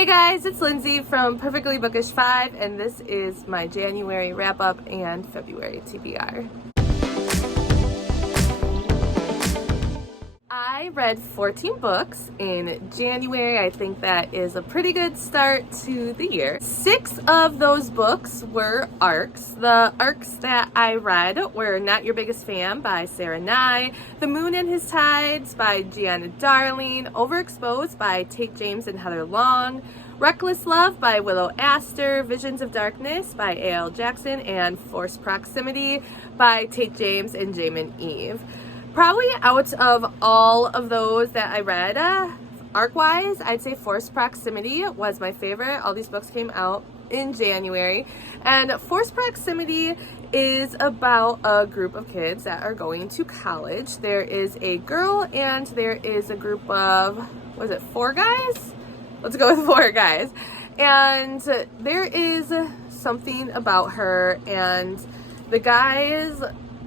Hey guys, it's Lindsay from Perfectly Bookish 5, and this is my January wrap-up and February TBR. I read 14 books in January. I think that is a pretty good start to the year. 6 of those books were arcs. The arcs that I read were Not Your Biggest Fan by Sarah Nye, The Moon and His Tides by Gianna Darling, Overexposed by Tate James and Heather Long, Reckless Love by Willow Astor, Visions of Darkness by A.L. Jackson, and Forced Proximity by Tate James and Jamin Eve. Probably out of all of those that I read, arc-wise, I'd say Forced Proximity was my favorite. All these books came out in January. And Forced Proximity is about a group of kids that are going to college. There is a girl and there is a group of, 4 guys? Let's go with 4 guys. And there is something about her, and the guys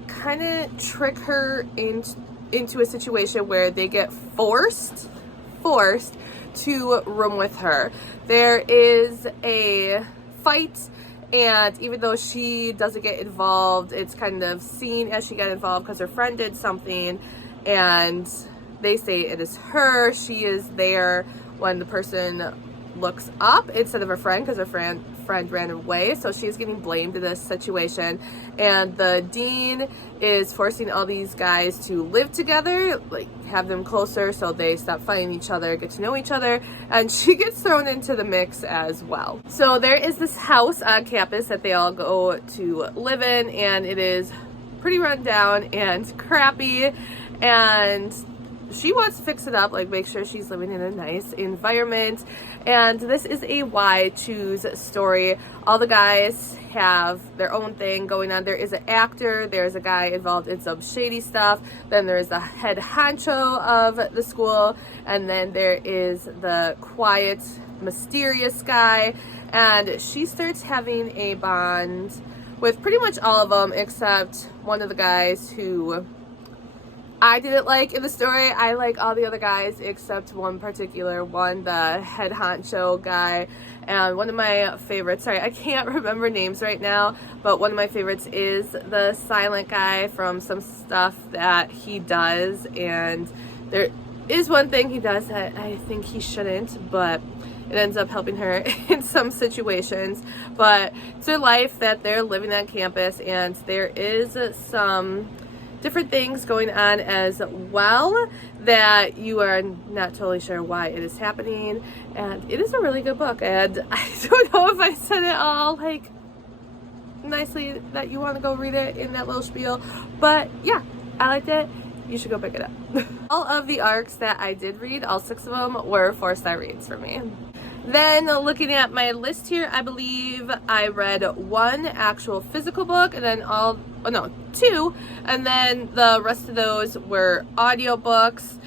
kind of trick her into a situation where they get forced to room with her. There is a fight, and even though she doesn't get involved, it's kind of seen as she got involved because her friend did something, and they say it is her. She is there when the person looks up instead of her friend because her friend ran away, so she's getting blamed in this situation. And the dean is forcing all these guys to live together, like have them closer so they stop fighting each other, get to know each other, and she gets thrown into the mix as well. So there is this house on campus that they all go to live in, and it is pretty run down and crappy, and she wants to fix it up, like make sure she's living in a nice environment. And this is a why choose story. All the guys have their own thing going on. There is an actor, there's a guy involved in some shady stuff, then there's the head honcho of the school, and then there is the quiet, mysterious guy. And she starts having a bond with pretty much all of them except one of the guys who I didn't like in the story. I like all the other guys except one particular one, the head honcho guy. And one of my favorites, sorry, I can't remember names right now, but one of my favorites is the silent guy from some stuff that he does. And there is one thing he does that I think he shouldn't, but it ends up helping her in some situations. But it's their life that they're living on campus, and there is some different things going on as well that you are not totally sure why it is happening. And it is a really good book, and I don't know if I said it all like nicely that you want to go read it in that little spiel, but yeah, I liked it. You should go pick it up. All of the arcs that I did read, all 6 of them, were 4-star reads for me. Then looking at my list here, I believe I read 1 actual physical book, and then 2, and then the rest of those were audiobooks.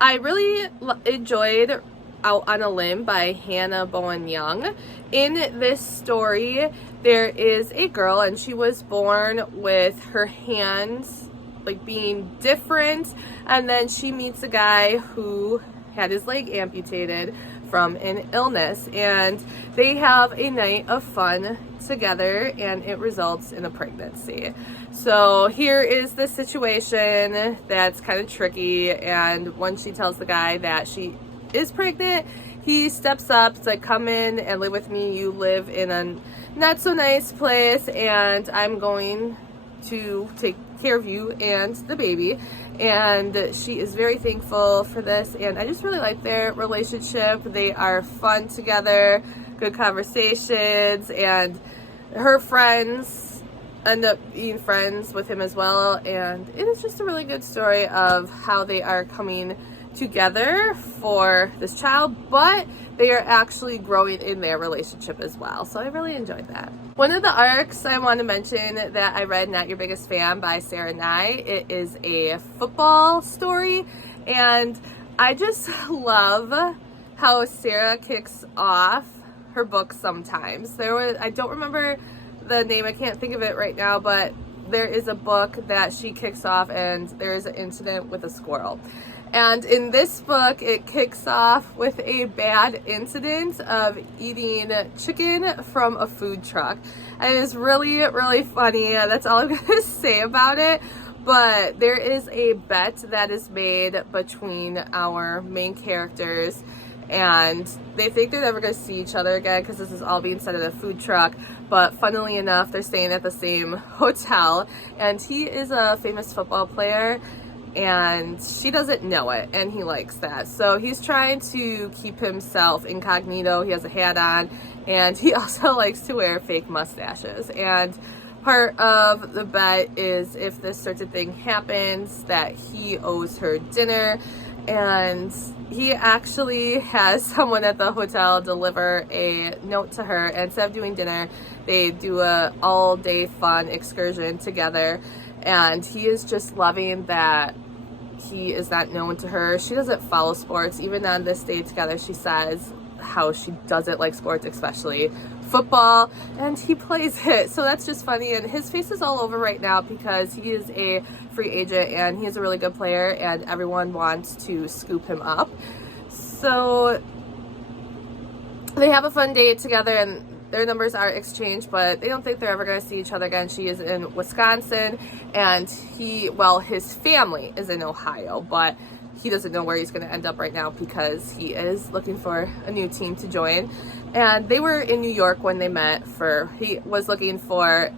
I really enjoyed Out on a Limb by Hannah Bowen Young. In this story, there is a girl, and she was born with her hands like being different, and then she meets a guy who had his leg amputated from an illness, and they have a night of fun together, and it results in a pregnancy. So here is the situation that's kind of tricky, and when she tells the guy that she is pregnant, he steps up. It's like, come in and live with me. You live in a not so nice place, and I'm going to take care of you and the baby. And she is very thankful for this, and I just really like their relationship. They are fun together, good conversations, and her friends end up being friends with him as well. And it is just a really good story of how they are coming together for this child, but they are actually growing in their relationship as well. So I really enjoyed that. One of the arcs I want to mention that I read, Not Your Biggest Fan by Sarah Nye. It is a football story, and I just love how Sarah kicks off her book sometimes. I don't remember the name, I can't think of it right now, but there is a book that she kicks off and there is an incident with a squirrel. And in this book, it kicks off with a bad incident of eating chicken from a food truck. And it is really, really funny. That's all I'm going to say about it. But there is a bet that is made between our main characters, and they think they're never going to see each other again because this is all being said at a food truck. But funnily enough, they're staying at the same hotel, and he is a famous football player, and she doesn't know it, and he likes that. So he's trying to keep himself incognito. He has a hat on, and he also likes to wear fake mustaches. And part of the bet is if this sort of thing happens, that he owes her dinner. And he actually has someone at the hotel deliver a note to her, and instead of doing dinner, they do a all-day fun excursion together. And he is just loving that he is not known to her. She doesn't follow sports. Even on this day together, she says how she doesn't like sports, especially football, and he plays it. So that's just funny. And his face is all over right now because he is a free agent and he is a really good player, and everyone wants to scoop him up. So they have a fun date together, and their numbers are exchanged, but they don't think they're ever going to see each other again. She is in Wisconsin, and his family is in Ohio, but he doesn't know where he's going to end up right now because he is looking for a new team to join. And they were in New York when they met. He was looking at,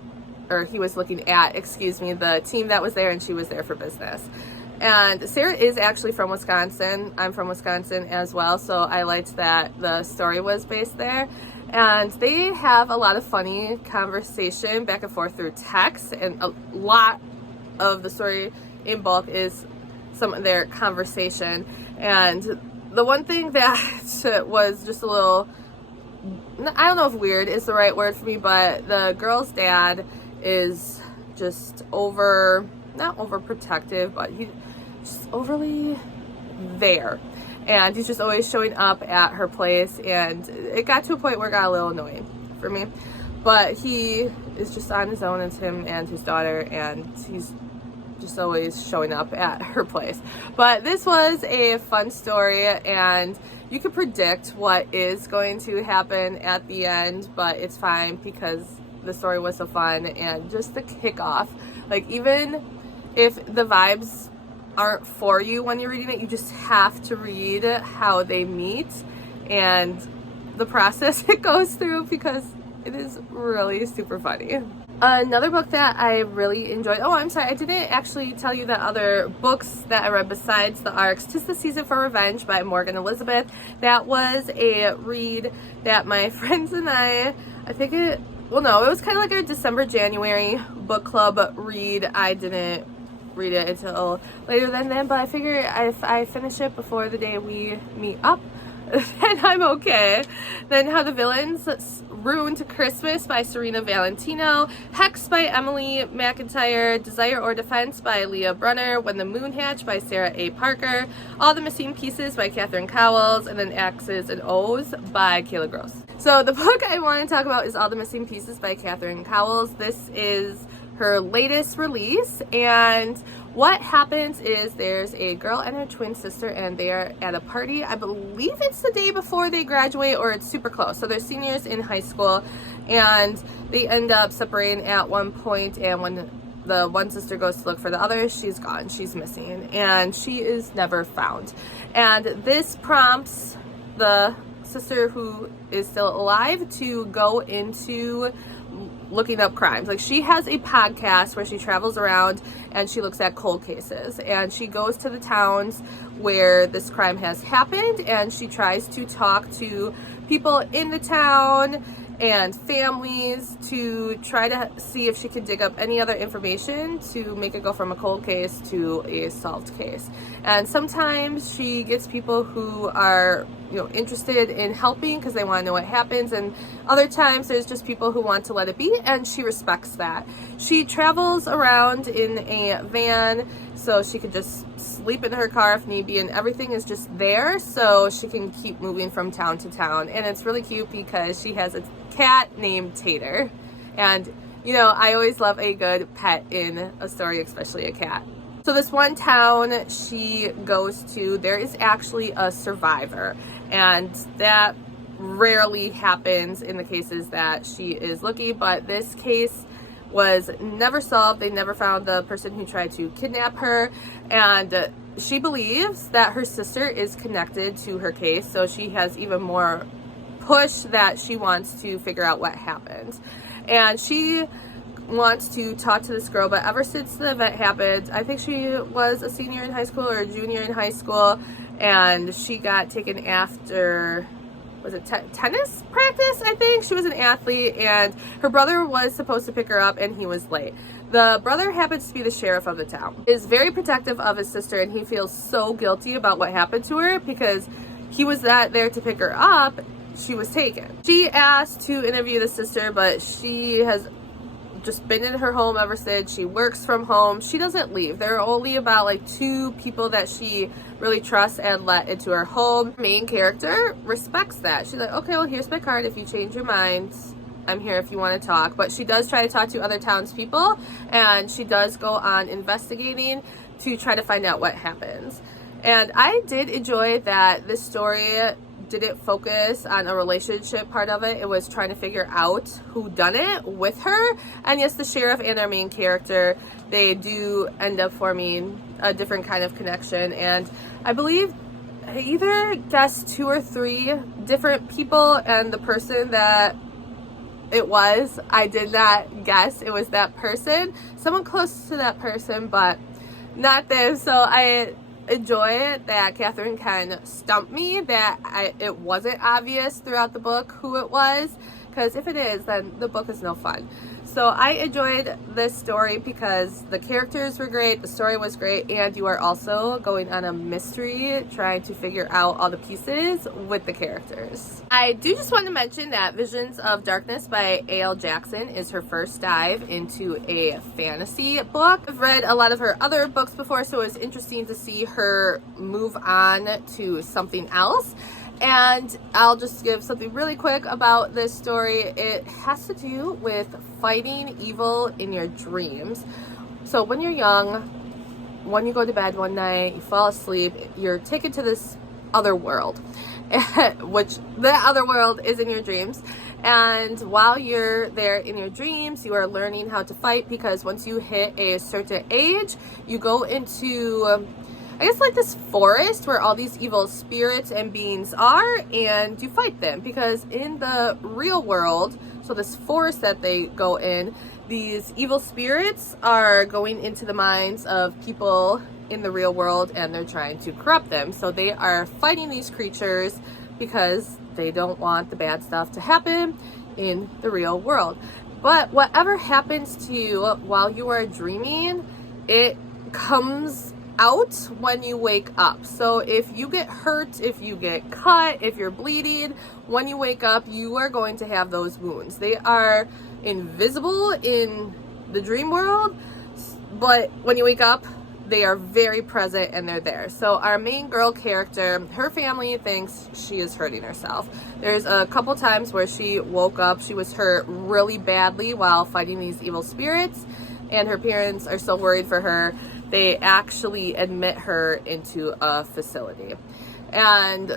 the team that was there, and she was there for business. And Sarah is actually from Wisconsin. I'm from Wisconsin as well, so I liked that the story was based there. And they have a lot of funny conversation back and forth through text, and a lot of the story in bulk is some of their conversation. And the one thing that was just a little, I don't know if weird is the right word for me, but the girl's dad is just not overprotective, but he's just overly there. And he's just always showing up at her place, and it got to a point where it got a little annoying for me. But he is just on his own. It's him and his daughter, and he's just always showing up at her place. But this was a fun story, and you can predict what is going to happen at the end, but it's fine because the story was so fun. And just the kickoff, like, even if the vibes aren't for you when you're reading it, you just have to read how they meet and the process it goes through, because it is really super funny. Another book that I really enjoyed, I'm sorry, I didn't actually tell you the other books that I read besides the arcs. 'Tis the Season for Revenge by Morgan Elizabeth. That was a read that my friends and I think it was kind of like our December, January book club read. I didn't read it until later than then, but I figure if I finish it before the day we meet up, then I'm okay. Then How the Villains Ruined Christmas by Serena Valentino, Hex by Emily McIntyre, Desire or Defense by Leah Brunner, When the Moon Hatched by Sarah A. Parker, All the Missing Pieces by Catherine Cowles, and then X's and O's by Kayla Gross. So the book I want to talk about is All the Missing Pieces by Catherine Cowles. This is her latest release, and what happens is there's a girl and her twin sister, and they are at a party. I believe it's the day before they graduate, or it's super close. So they're seniors in high school, and they end up separating at one point, and when the one sister goes to look for the other, she's gone, she's missing, and she is never found. And this prompts the sister who is still alive to go into looking up crimes. Like, she has a podcast where she travels around and she looks at cold cases, and she goes to the towns where this crime has happened, and she tries to talk to people in the town and families to try to see if she can dig up any other information to make it go from a cold case to a solved case. And sometimes she gets people who are, interested in helping because they want to know what happens, and other times there's just people who want to let it be, and she respects that. She travels around in a van so she could just sleep in her car if need be, and everything is just there so she can keep moving from town to town. And it's really cute because she has a cat named Tater, and I always love a good pet in a story, especially a cat. So this one town she goes to, there is actually a survivor, and that rarely happens in the cases that she is looking, but this case was never solved. They never found the person who tried to kidnap her, and she believes that her sister is connected to her case, so she has even more push that she wants to figure out what happened. And she wants to talk to this girl, but ever since the event happened, I think she was a senior in high school or a junior in high school, and she got taken after, was it tennis practice? I think she was an athlete, and her brother was supposed to pick her up, and he was late. The brother happens to be the sheriff of the town, is very protective of his sister, and he feels so guilty about what happened to her because he was not there to pick her up. She was taken. She asked to interview the sister, but she has just been in her home ever since. She works from home. She doesn't leave. There are only about like 2 people that she really trusts and let into her home. Main character respects that. She's like, okay, well, here's my card. If you change your mind, I'm here if you want to talk. But she does try to talk to other townspeople, and she does go on investigating to try to find out what happens. And I did enjoy that this story didn't focus on a relationship part of it. It was trying to figure out who done it with her. And yes, the sheriff and our main character, they do end up forming a different kind of connection. And I believe I either guessed 2 or 3 different people, and the person that it was, I did not guess it was that person. Someone close to that person, but not them. So I enjoy it that Catherine can stump me, that it wasn't obvious throughout the book who it was, because if it is, then the book is no fun. So I enjoyed this story because the characters were great, the story was great, and you are also going on a mystery trying to figure out all the pieces with the characters. I do just want to mention that Visions of Darkness by A.L. Jackson is her first dive into a fantasy book. I've read a lot of her other books before, so it was interesting to see her move on to something else. And I'll just give something really quick about this story. It has to do with fighting evil in your dreams. So when you're young, when you go to bed one night, you fall asleep, you're taken to this other world, which the other world is in your dreams. And while you're there in your dreams, you are learning how to fight, because once you hit a certain age, you go into I guess like this forest where all these evil spirits and beings are, and you fight them. Because in the real world, so this forest that they go in, these evil spirits are going into the minds of people in the real world, and they're trying to corrupt them. So they are fighting these creatures because they don't want the bad stuff to happen in the real world. But whatever happens to you while you are dreaming, it comes out when you wake up. So if you get hurt, if you get cut, if you're bleeding, when you wake up, you are going to have those wounds. They are invisible in the dream world, but when you wake up, they are very present and they're there. So our main girl character, her family thinks she is hurting herself. There's a couple times where she woke up, she was hurt really badly while fighting these evil spirits, and her parents are so worried for her, they actually admit her into a facility. And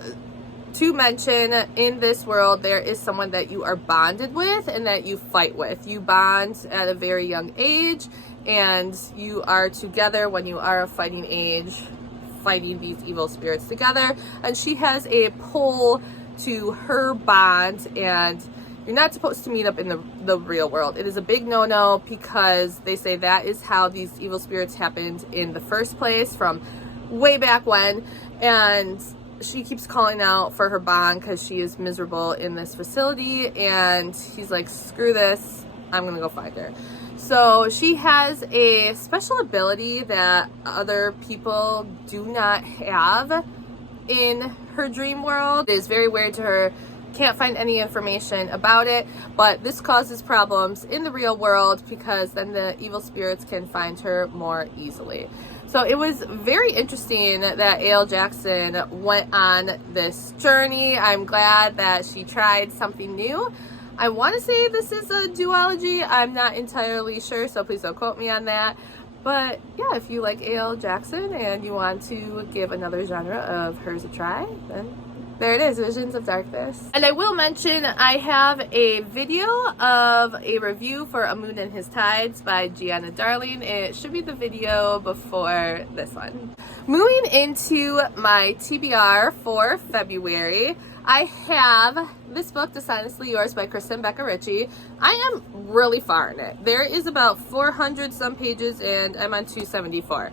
to mention, in this world, there is someone that you are bonded with and that you fight with. You bond at a very young age, and you are together when you are of fighting age, fighting these evil spirits together. And she has a pull to her bond, and you're not supposed to meet up in the real world. It is a big no-no, because they say that is how these evil spirits happened in the first place from way back when. And she keeps calling out for her bond because she is miserable in this facility, and he's like, screw this, I'm gonna go find her. So she has a special ability that other people do not have in her dream world. It is very weird to her. Can't find any information about it, but this causes problems in the real world because then the evil spirits can find her more easily. So it was very interesting that A.L. Jackson went on this journey. I'm glad that she tried something new. I want to say this is a duology. I'm not entirely sure, so please don't quote me on that. But yeah, if you like A.L. Jackson and you want to give another genre of hers a try, then there it is, Visions of Darkness. And I will mention I have a video of a review for A Moon and His Tides by Gianna Darling. It should be the video before this one. Moving into my TBR for February, I have this book, Dishonestly Yours by Kristen Becca Ritchie. I am really far in it. There is about 400 some pages and I'm on 274.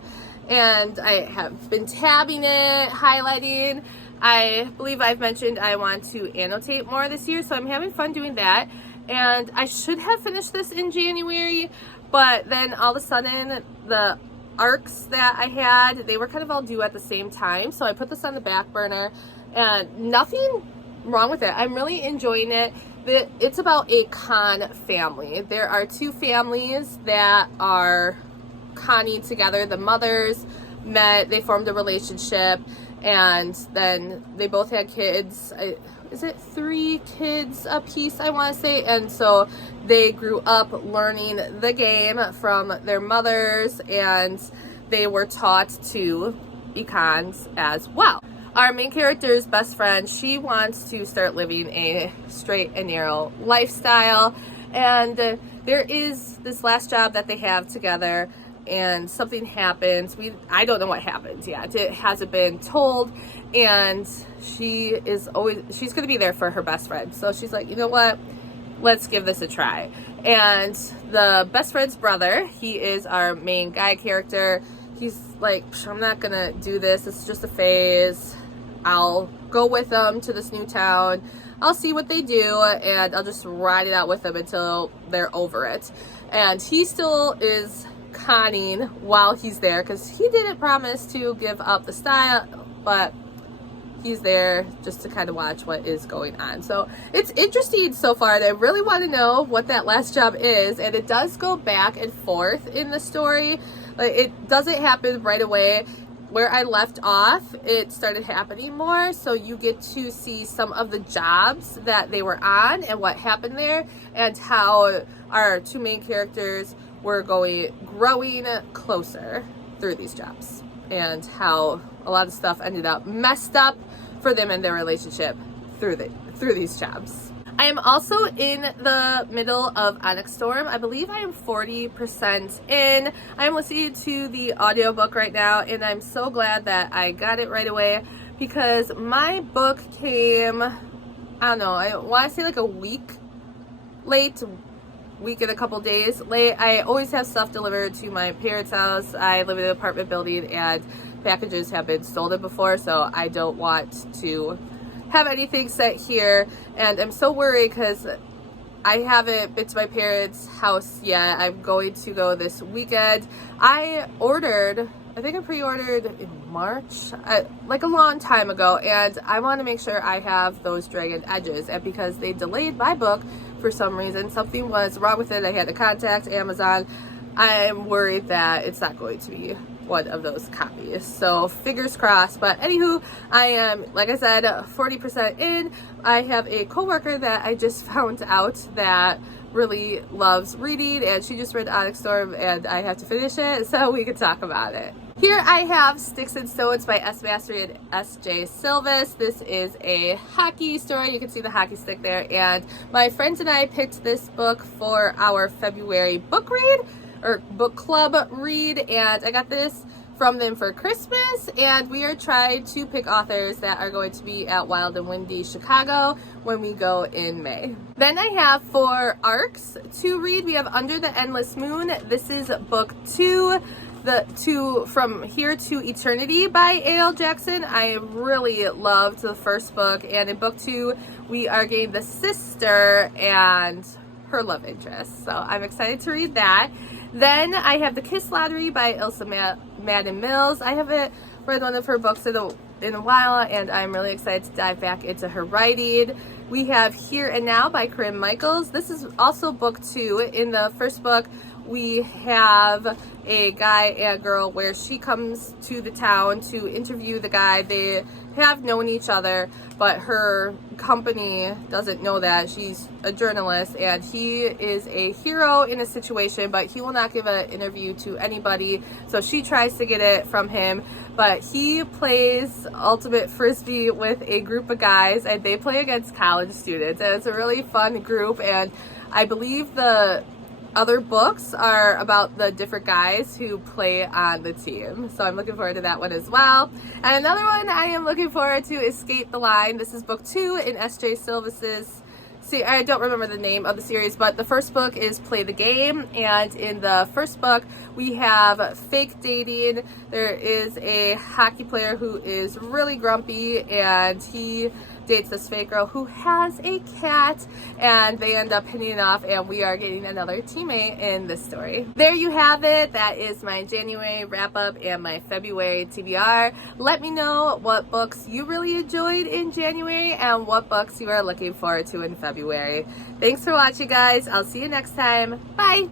And I have been tabbing it, highlighting. I believe I've mentioned I want to annotate more this year, so I'm having fun doing that. And I should have finished this in January, but then all of a sudden the arcs that I had, they were kind of all due at the same time, so I put this on the back burner. And nothing wrong with it. I'm really enjoying it. It's about a con family. There are two families that are conning together. The mothers met, they formed a relationship, and then they both had kids. Is it 3 kids a piece, I want to say? And so they grew up learning the game from their mothers, and they were taught to be cons as well. Our main character's best friend, she wants to start living a straight and narrow lifestyle, and there is this last job that they have together, and something happens. I don't know what happens yet. It hasn't been told, and she's going to be there for her best friend. So she's like, you know what? Let's give this a try. And the best friend's brother, he is our main guy character. He's like, I'm not gonna do this. It's just a phase. I'll go with them to this new town. I'll see what they do, and I'll just ride it out with them until they're over it. And he still is conning while he's there, because he didn't promise to give up the style, but he's there just to kind of watch what is going on. So it's interesting so far, and I really want to know what that last job is. And it does go back and forth in the story. Like, it doesn't happen right away. Where I left off, it started happening more, so you get to see some of the jobs that they were on and what happened there, and how our two main characters were growing closer through these jobs, and how a lot of stuff ended up messed up for them in their relationship through these jobs. I am also in the middle of Onyx Storm. I believe I am 40% in. I'm listening to the audiobook right now, and I'm so glad that I got it right away, because my book came, I don't know, I want to say like a week late, week and a couple days late. I always have stuff delivered to my parents' house. I live in an apartment building, and packages have been stolen before, so I don't want to have anything set here, and I'm so worried because I haven't been to my parents' house yet. I'm going to go this weekend. I think I pre-ordered in March, like a long time ago, and I want to make sure I have those dragon edges. And because they delayed my book for some reason, something was wrong with it, I had to contact Amazon. I'm worried that it's not going to be one of those copies, so fingers crossed. But anywho, I am, like I said, 40% in. I have a coworker that I just found out that really loves reading, and she just read Onyx Storm, and I have to finish it so we can talk about it. Here I have Sticks and Stones by S. Mastery and S.J. Silvis. This is a hockey story. You can see the hockey stick there, and my friends and I picked this book for our February book read, or book club read, and I got this from them for Christmas, and we are trying to pick authors that are going to be at Wild and Windy Chicago when we go in May. Then I have for arcs to read, we have Under the Endless Moon. This is book 2, From Here to Eternity by A.L. Jackson. I really loved the first book, and in book 2 we are getting the sister and her love interest, so I'm excited to read that. Then I have The Kiss Lottery by Ilsa Madden Mills. I haven't read one of her books in a while, and I'm really excited to dive back into her writing. We have Here and Now by Corinne Michaels. This is also book 2. In the first book, we have a guy and girl where she comes to the town to interview the guy. They have known each other, but her company doesn't know that. She's a journalist and he is a hero in a situation, but he will not give an interview to anybody. So she tries to get it from him, but he plays ultimate frisbee with a group of guys and they play against college students, and it's a really fun group. And I believe the other books are about the different guys who play on the team. So I'm looking forward to that one as well. And another one I am looking forward to is Skate the Line. This is book 2 in S.J. Silvis's, I don't remember the name of the series, but the first book is Play the Game. And in the first book, we have fake dating. There is a hockey player who is really grumpy and he dates this fake girl who has a cat, and they end up hitting it off, and we are getting another teammate in this story. There you have it. That is my January wrap up and my February TBR. Let me know what books you really enjoyed in January and what books you are looking forward to in February. Thanks for watching, guys. I'll see you next time. Bye.